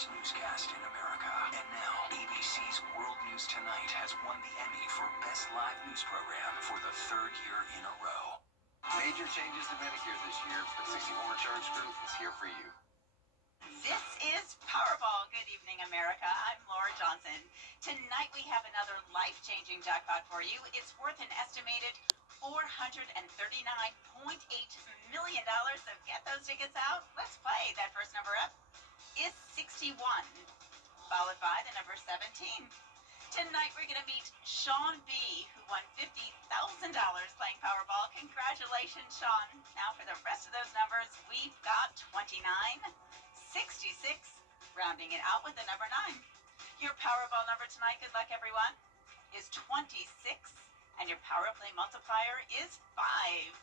watched newscast in America. And now, ABC's World News Tonight has won the Emmy for Best Live News Program for the third year in a row. Major changes to Medicare this year, but 64 Insurance Group is here for you. This is Powerball. Good evening, America. I'm Laura Johnson. Tonight we have another life-changing jackpot for you. It's worth an estimated $439.8 million. So get those tickets out. Let's play. That first number up is 61, followed by the number 17. Tonight we're going to meet Sean B., who won $50,000 playing Powerball. Congratulations, Sean. Now for the rest of those numbers, we've got 29, 66, rounding it out with the number 9. Your Powerball number tonight, good luck everyone, is 26, and your Power Play multiplier is 5.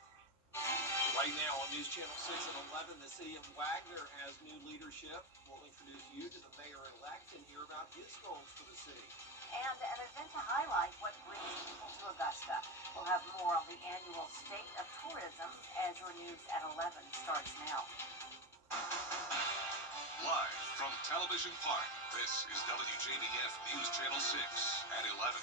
Right now on News Channel 6 and 11, the city of Wagner has new leadership. We'll introduce you to the mayor-elect and hear about his goals for the city. And an event to highlight what brings people to Augusta. We'll have more on the annual State of Tourism as your news at 11 starts now. Live from Television Park, this is WJBF News Channel 6 at 11.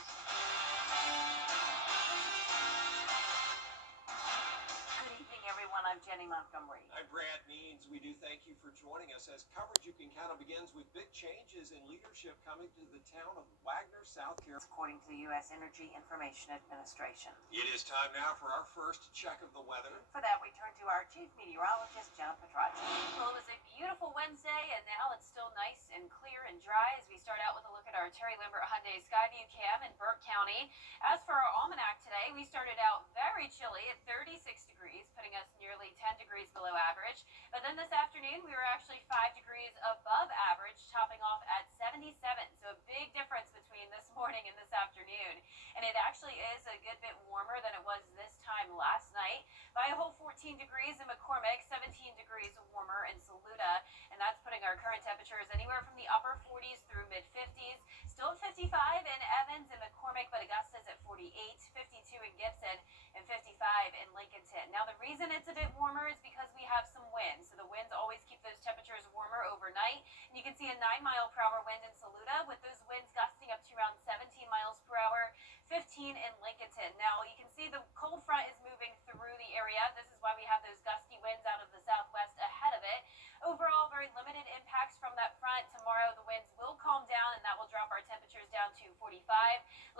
I'm Jenny Montgomery. I'm Brad Means. We do thank you for joining us as coverage you can count on begins with big changes in leadership coming to the town of Wagner, South Carolina. According to the U.S. Energy Information Administration. It is time now for our first check of the weather. For that, we turn to our chief meteorologist, Jenna Petracci. Well, it was a beautiful Wednesday, and now it's still nice and clear and dry as we start out with a look at our Terry Lambert Hyundai Skyview Cam in Burke County. As for our almanac today, we started out very chilly at 36 degrees, putting us nearly 10 degrees below average. But then this afternoon, we were actually 5 degrees above average, topping off at 77. So a big difference between this morning and this afternoon. And it actually is a good bit warmer than it was this time last night by a whole 14 degrees in McCormick, 17 degrees warmer in Saluda. And that's putting our current temperatures anywhere from the upper 40s through mid-50s. Still at 55 in Evans and McCormick, but Augusta's at 48, 52 in Gibson, and 55 in Lincolnton. Now, the reason it's a bit warmer is because we have some wind. So the winds always keep those temperatures warmer overnight. And you can see a 9-mile-per-hour wind in Saluda with those winds gusting up to around 17 miles per hour, 15 in Lincolnton. Now, you can see the cold front is moving through the area. This is why we have those gusty winds out of the southwest ahead of it. Overall, very limited impacts from that front. Tomorrow, the winds will calm down, and that will drop our temperatures down to 45.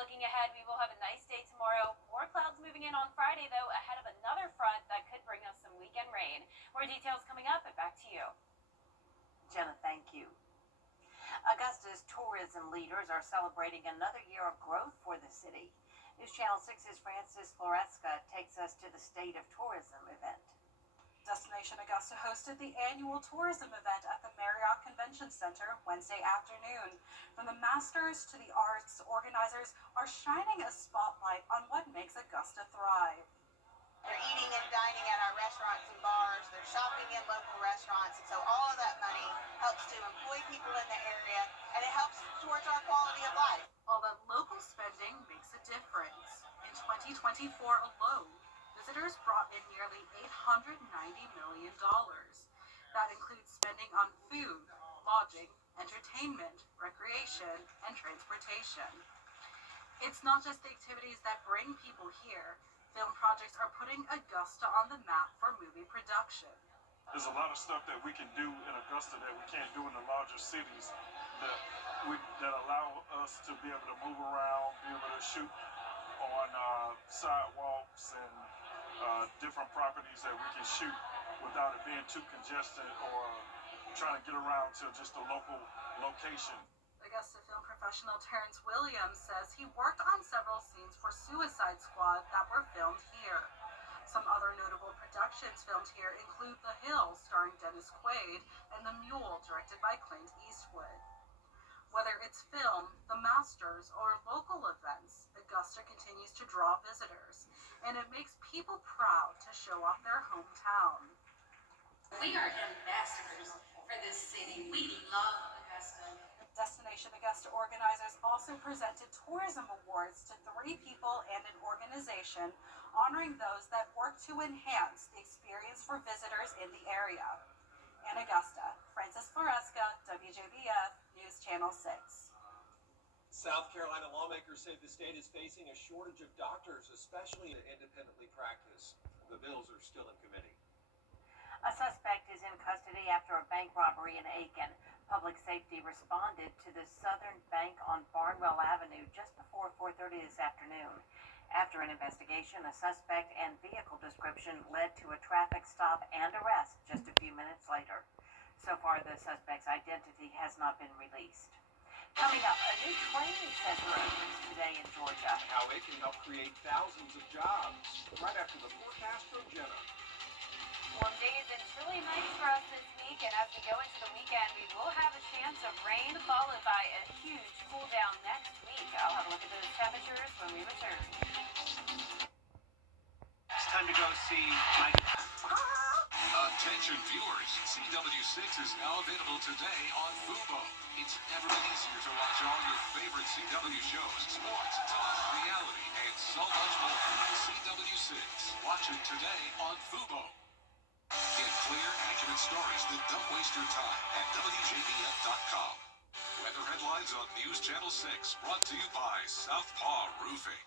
Looking ahead, we will have a nice day tomorrow. More clouds moving in on Friday, though, ahead of another front that could bring us some weekend rain. More details coming up, and back to you. Jenna, thank you. Augusta's tourism leaders are celebrating another year of growth for the city. News Channel 6's Francis Floresca takes us to the State of Tourism event. Destination Augusta hosted the annual tourism event at the Marriott Convention Center Wednesday afternoon. From the masters to the arts, organizers are shining a spotlight on what makes Augusta thrive. They're eating and dining at our restaurants and bars. They're shopping in local restaurants. And so all of that money helps to employ people in the area, and it helps towards our quality of life. All that local spending makes a difference. In 2024 alone, visitors brought in nearly $890 million. That includes spending on food, lodging, entertainment, recreation, and transportation. It's not just the activities that bring people here. Film projects are putting Augusta on the map for movie production. There's a lot of stuff that we can do in Augusta that we can't do in the larger cities that allow us to be able to move around, be able to shoot on sidewalks and different properties that we can shoot without it being too congested or trying to get around to just a local location. Augusta film professional Terrence Williams says he worked on several scenes for Suicide Squad that were filmed here. Some other notable productions filmed here include The Hill, starring Dennis Quaid, and The Mule, directed by Clint Eastwood. Whether it's film, the Masters, or local events, Augusta continues to draw visitors, and it makes people proud to show off their hometown. We are ambassadors for this city. We love Augusta. Destination Augusta organizers also presented tourism awards to 3 people and an organization, honoring those that work to enhance the experience for visitors in the area. In Augusta, Francis Floresca, WJBF South Carolina lawmakers say the state is facing a shortage of doctors, especially to independently practice. The bills are still in committee. A suspect is in custody after a bank robbery in Aiken. Public safety responded to the Southern Bank on Barnwell Avenue just before 4:30 this afternoon. After an investigation, a suspect and vehicle description led to a traffic stop and arrest just a few minutes later. So far, the suspect's identity has not been released. Coming up, a new training center opens today in Georgia. How it can help create thousands of jobs. Right after the forecast from Jenna. Warm days and chilly nights for us this week, and as we go into the weekend, we will have a chance of rain followed by a huge cool down next week. I'll have a look at those temperatures when we return. It's time to go see my... Attention viewers, CW6 is now available today on Fubo. It's never been easier to watch all your favorite CW shows, sports, talk, reality, and so much more. CW6. Watch it today on Fubo. Get clear, accurate stories that don't waste your time at WJBF.com. Weather headlines on News Channel 6, brought to you by Southpaw Roofing.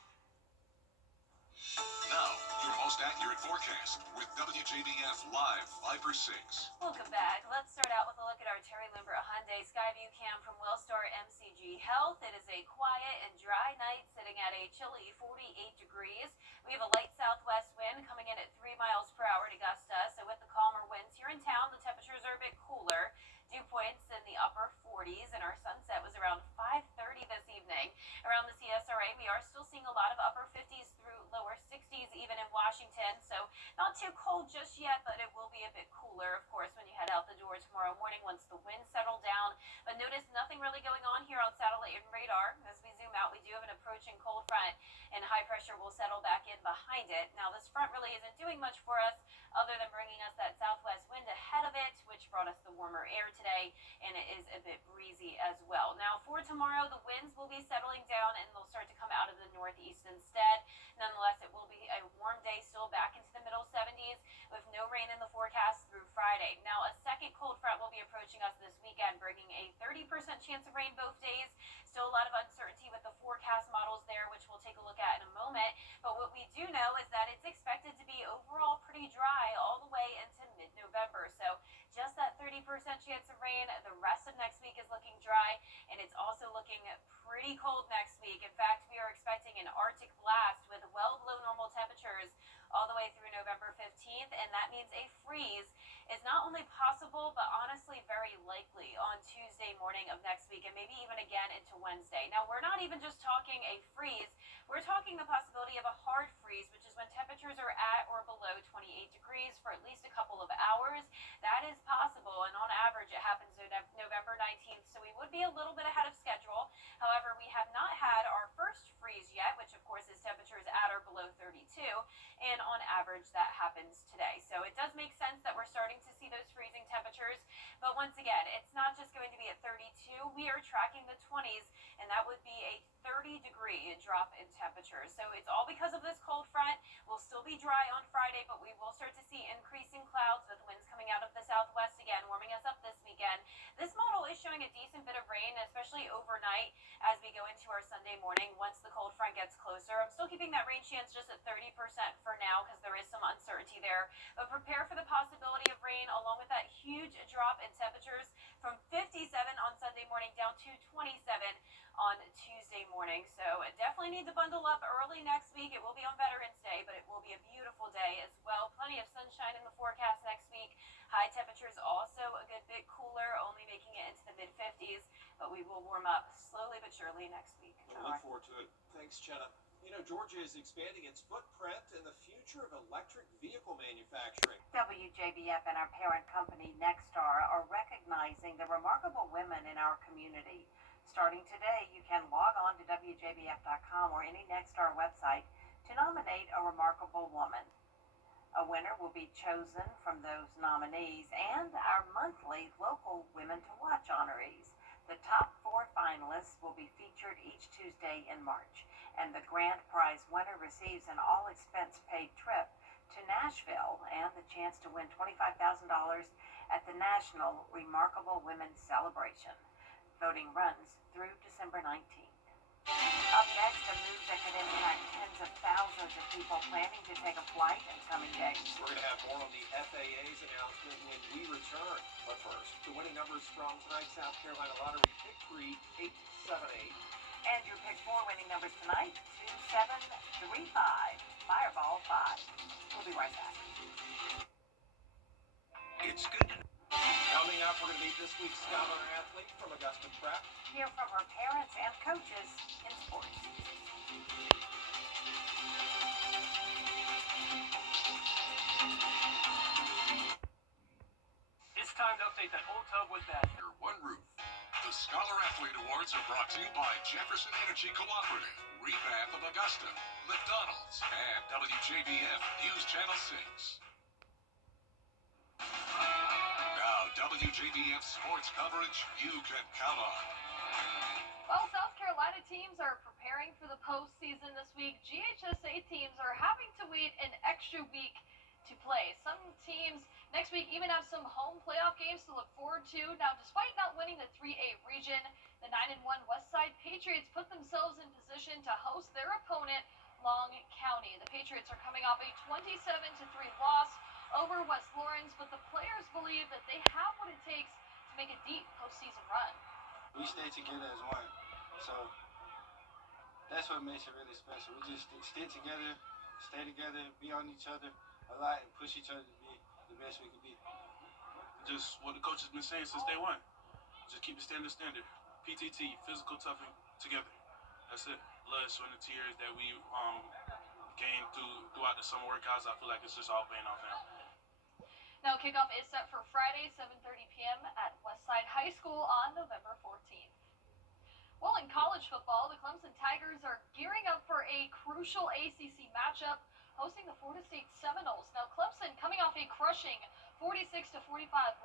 Now, your most accurate forecast with WJBF Live 5/6. Welcome back. Let's start out with a look at our Terry Limber Hyundai Skyview Cam from Wellstar MCG Health. It is a quiet and dry night, sitting at a chilly 48 degrees. We have a light southwest wind coming in at 3 miles per hour to gust us. So with the calmer winds here in town, the temperatures are a bit cooler. Dew points in the upper 40s, and our sunset was around 5:30 this evening. Around the CSRA, we are still seeing a lot of upper 50s through lower 60s even in Washington, so not too cold just yet, but it will be a bit cooler, of course, when you head out the door tomorrow morning once the winds settle down. But notice nothing really going on here on satellite and radar. As we zoom out, we do have an approaching cold front, and high pressure will settle back in behind it. Now, this front really isn't doing much for us other than bringing us that southwest wind ahead of it, which brought us the warmer air today, and it is a bit breezy as well. Now, for tomorrow, the winds will be settling down, and they'll start to come out of the northeast instead. Nonetheless, it will be a warm day, still back into the middle 70s, with no rain in the forecast through Friday. Now, a second cold front will be approaching us this weekend, bringing a 30% chance of rain both days. Still a lot of uncertainty with the forecast models there, which we'll take a look at in a moment. But what we do know is that it's expected to be overall pretty dry all the way into mid-November. So just that 30% chance of rain. The rest of next week is looking dry, and it's also looking pretty cold next week. In fact, we are expecting an Arctic blast with well below normal temperatures all the way through November 15th, and that means a freeze is not only possible, but honestly very likely on Tuesday morning of next week, and maybe even again into Wednesday. Now, we're not even just talking a freeze, we're talking the possibility of a hard freeze, which is when temperatures are at or below 28 degrees for at least a couple of hours. That is possible, and on average, it happens November 19th, so we would be a little bit ahead of schedule. However, we have not had our first freeze yet, which of course is temperatures at or below 32, and on average, that happens today. So it does make sense that we're starting to see those freezing temperatures, but once again, it's not just going to be at 32. We are tracking the 20s, and that would be a 30-degree drop in temperature. So it's all because of this cold front. We'll still be dry on Friday, but we will start to see increasing clouds with winds coming out of the southwest again, warming us up this weekend. This model is showing a decent bit of rain, especially overnight as we go into our Sunday morning once the cold front gets closer. I'm still keeping that rain chance just at 30% for now because there is some uncertainty there. But prepare for the possibility of rain along with that huge drop in temperatures from 57 on Sunday morning down to 27 on Tuesday morning. So definitely need to bundle up early next week. It will be on Veterans Day, but it will be a beautiful day as well. Plenty of sunshine in the forecast next week. High temperatures also a good bit cooler, only making it into the mid-50s, but we will warm up slowly but surely next week. We'll look forward to it. Thanks, Jenna. You know, Georgia is expanding its footprint in the future of electric vehicle manufacturing. WJBF and our parent company, Nexstar, are recognizing the remarkable women in our community. Starting today, you can log on to WJBF.com or any Nexstar website to nominate a remarkable woman. A winner will be chosen from those nominees and our monthly local Women to Watch honorees. The top 4 finalists will be featured each Tuesday in March, and the grand prize winner receives an all-expense-paid trip to Nashville and the chance to win $25,000 at the National Remarkable Women Celebration. Voting runs through December 19th. Up next, a move that could impact tens of thousands of people planning to take a flight in coming days. We're going to have more on the FAA's announcement when we return. But first, the winning numbers from tonight's South Carolina Lottery Pick 3 878. And your pick 4 winning numbers tonight, 2735, Fireball 5. We'll be right back. It's good to know. Coming up, we're going to meet this week's scholar athlete from Augusta Prep. Hear from her parents and coaches in sports. It's time to update that old tub with that. Under one roof. The Scholar Athlete Awards are brought to you by Jefferson Energy Cooperative, Revamp of Augusta, McDonald's, and WJBF News Channel 6. Now, WJBF sports coverage you can count on. Well, South Carolina teams are preparing for the postseason this week. GHSA teams are having to wait an extra week to play. Some teams next week even have some home playoff games to look forward to. Now, despite not winning the 3A region, the 9-1 Westside Patriots put themselves in position to host their opponent, Long County. The Patriots are coming off a 27-3 loss over West Lawrence, but the players believe that they have what it takes to make a deep postseason run. We stay together as one, so that's what makes it really special. We just stick together, stay together, be on each other a lot, and push each other to be the best we can be. Just what the coach has been saying since day one. Just keep the standard. PTT, physical, tough, and together. That's it. Blood, sweat, and tears that we gained throughout the summer workouts. I feel like it's just all paying off now. Now, kickoff is set for Friday, 7:30 p.m. at Westside High School on November 14th. Well, in college football, the Clemson Tigers are gearing up for a crucial ACC matchup, hosting the Florida State Seminoles. Now, Clemson coming off a crushing 46-45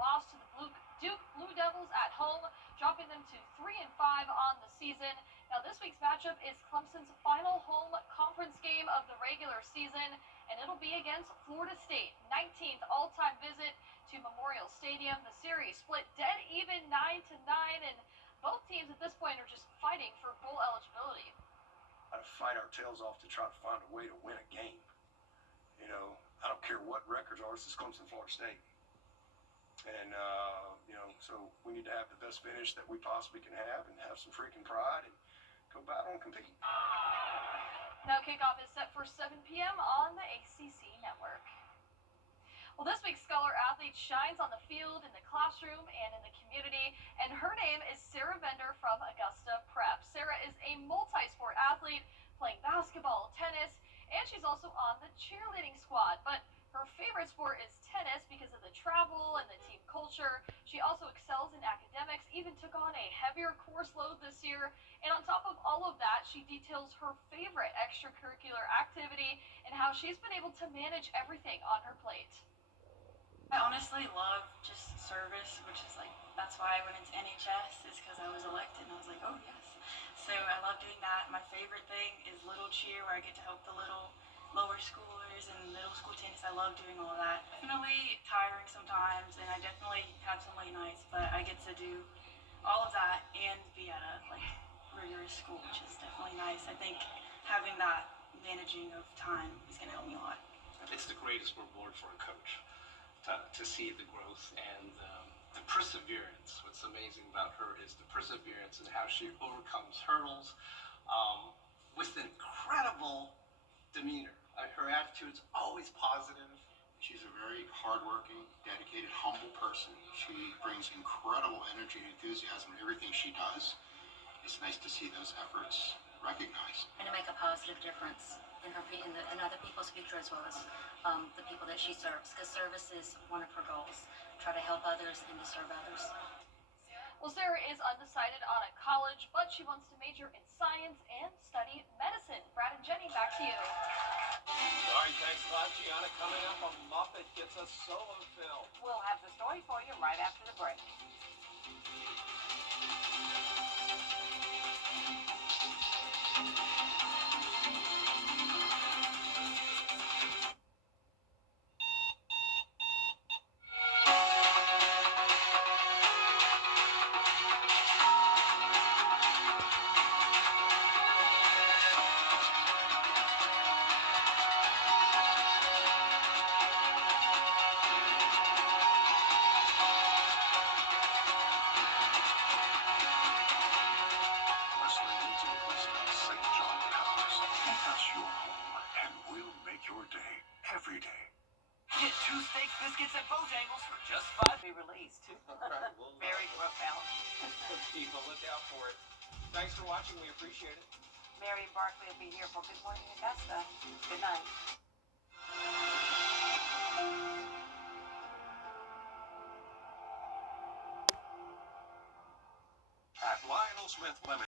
loss to the Duke Blue Devils at home, dropping them to 3-5 on the season. Now, this week's matchup is Clemson's final home conference game of the regular season, and it'll be against Florida State. 19th all-time visit to Memorial Stadium. The series split dead even 9-9, and both teams at this point are just fighting for bowl eligibility. To fight our tails off to try to find a way to win a game. You know, I don't care what records are. This is Clemson, Florida State. And, so we need to have the best finish that we possibly can have and have some freaking pride and go battle and compete. Now, kickoff is set for 7 p.m. on the ACC network. Well, this week's Scholar Athlete shines on the field, in the classroom, and in the community, and her name is Sarah Bender from Augusta Prep. Sarah is a multi-sport athlete, playing basketball, tennis, and she's also on the cheerleading squad. But her favorite sport is tennis because of the travel and the team culture. She also excels in academics, even took on a heavier course load this year. And on top of all of that, she details her favorite extracurricular activity and how she's been able to manage everything on her plate. I honestly love just service, which is that's why I went into NHS, is because I was elected and I was like, oh yes. So I love doing that. My favorite thing is little cheer, where I get to help the little lower schoolers and middle school tennis. I love doing all of that. Definitely tiring sometimes, and I definitely have some late nights, but I get to do all of that and be at a rigorous school, which is definitely nice. I think having that managing of time is going to help me a lot. It's the greatest reward for a coach to see the growth and the perseverance. What's amazing about her is the perseverance and how she overcomes hurdles with incredible demeanor. Her attitude's always positive. She's a very hardworking, dedicated, humble person. She brings incredible energy and enthusiasm in everything she does. It's nice to see those efforts recognized. And to make a positive difference in other people's future, as well as the people that she serves, because service is one of her goals. Try to help others and to serve others. Well, Sarah is undecided on a college, but she wants to major in science and study medicine. Brad and Jenny, back to you. All right, thanks a lot, Gianna. Coming up, a Muppet gets a solo film. We'll have the story for you right after the break. your day every day. Get 2 steak biscuits at Bojangles for just $5. Be released. All right, well, Very profound. people, look out for it. Thanks for watching. We appreciate it. Mary Barkley will be here for Good Morning Augusta. Good night. At Lionel Smith Limited.